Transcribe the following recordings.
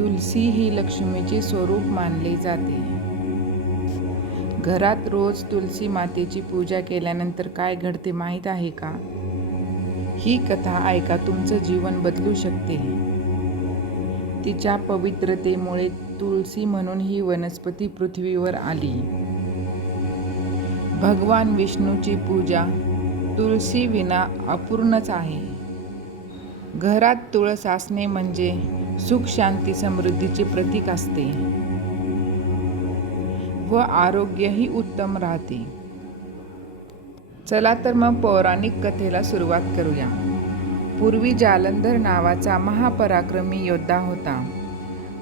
तुलसी ही लक्ष्मीचे स्वरूप मानले जाते. घरात रोज तुलसी मातेची पूजा केल्यानंतर काय घडते माहीत आहे का? ही कथा ऐका, तुमचं जीवन बदलू शकते. तिच्या पवित्रतेमुळे तुळशी म्हणून ही वनस्पती पृथ्वीवर आली. भगवान विष्णूची पूजा तुळशी विना अपूर्णच आहे. घरात तुळस असणे म्हणजे सुख, शांती, समृद्धीचे प्रतीक असते व आरोग्यही उत्तम राहते. चला तर मग पौराणिक कथेला सुरुवात करूया. पूर्वी जालंधर नावाचा महापराक्रमी योद्धा होता.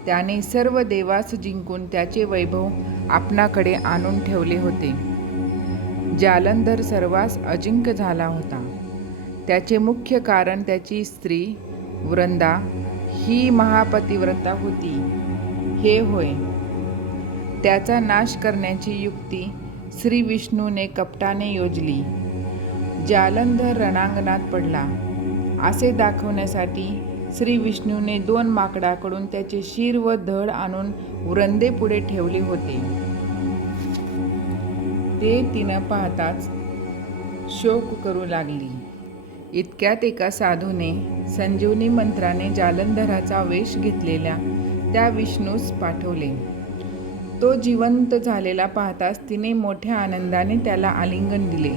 त्याने सर्व देवास जिंकून त्याचे वैभव आपणाकडे आणून ठेवले होते. जालंधर सर्वांस अजिंक्य झाला होता. त्याचे मुख्य कारण त्याची स्त्री वृंदा ही महापतिव्रता होती हे होय. त्याचा नाश करण्याची युक्ती श्री विष्णूने कपटाने योजली. जालंधर रणांगणात पडला असे दाखवण्यासाठी श्री विष्णूने 2 माकडाकडून त्याचे शिर व धड आणून वृंदेपुढे ठेवले होते. ते तिनं पाहताच शोक करू लागली. इतक्यात एका साधूने संजीवनी मंत्राने जालंधराचा वेश घेतलेल्या त्या विष्णूस पाठवले. तो जिवंत झालेला पाहताच तिने मोठ्या आनंदाने त्याला आलिंगन दिले.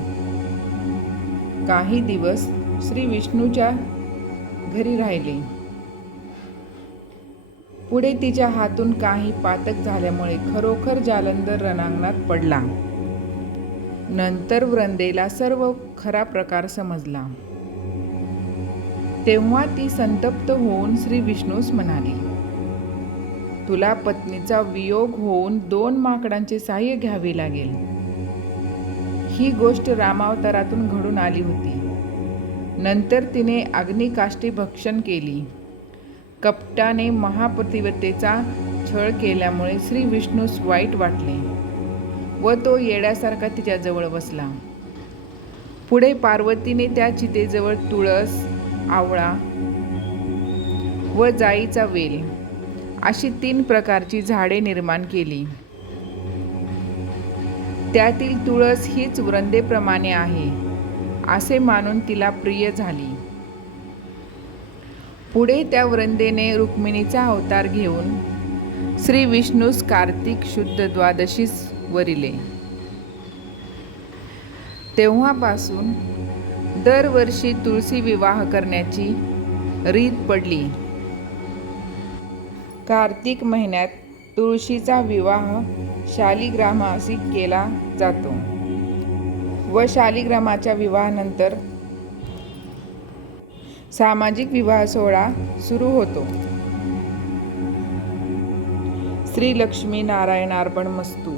काही दिवस श्री विष्णूच्या घरी राहिले. पुढे तिच्या हातून काही पातक झाल्यामुळे खरोखर जालंधर रणांगणात पडला. नंतर वृंदेला सर्व खरा प्रकार समजला. तेव्हा ती संतप्त होऊन श्री विष्णूस म्हणाली, तुला पत्नीचा वियोग होऊन 2 माकडांचे साह्य घ्यावे लागेल. ही गोष्ट रामावतारातून घडून आली होती. नंतर तिने अग्निकाष्ठी भक्षण केली. कपटाने महापतिव्रतेचा छळ केल्यामुळे श्री विष्णूस वाईट वाटले व तो येड्यासारखा तिच्याजवळ बसला. पुढे पार्वतीने त्या चितेजवळ तुळस, आवळा व जाईचा वेल अशी 3 प्रकारची झाडे निर्माण केली. त्यातील तुळस हीच वृंदेप्रमाणे आहे असे मानून तिला प्रिय झाली. पुढे त्या वृंदेने रुक्मिणीचा अवतार घेऊन श्री विष्णूस कार्तिक शुद्ध द्वादशीस वरिले. तेव्हापासून दरवर्षी तुळशी विवाह करण्याची रीत पडली. कार्तिक महिन्यात तुळशीचा विवाह शालिग्रामाशी केला जातो व शालिग्रामाच्या विवाहानंतर सामाजिक विवाह सोहळा सुरू होतो. श्री लक्ष्मी नारायण अर्पणमस्तु.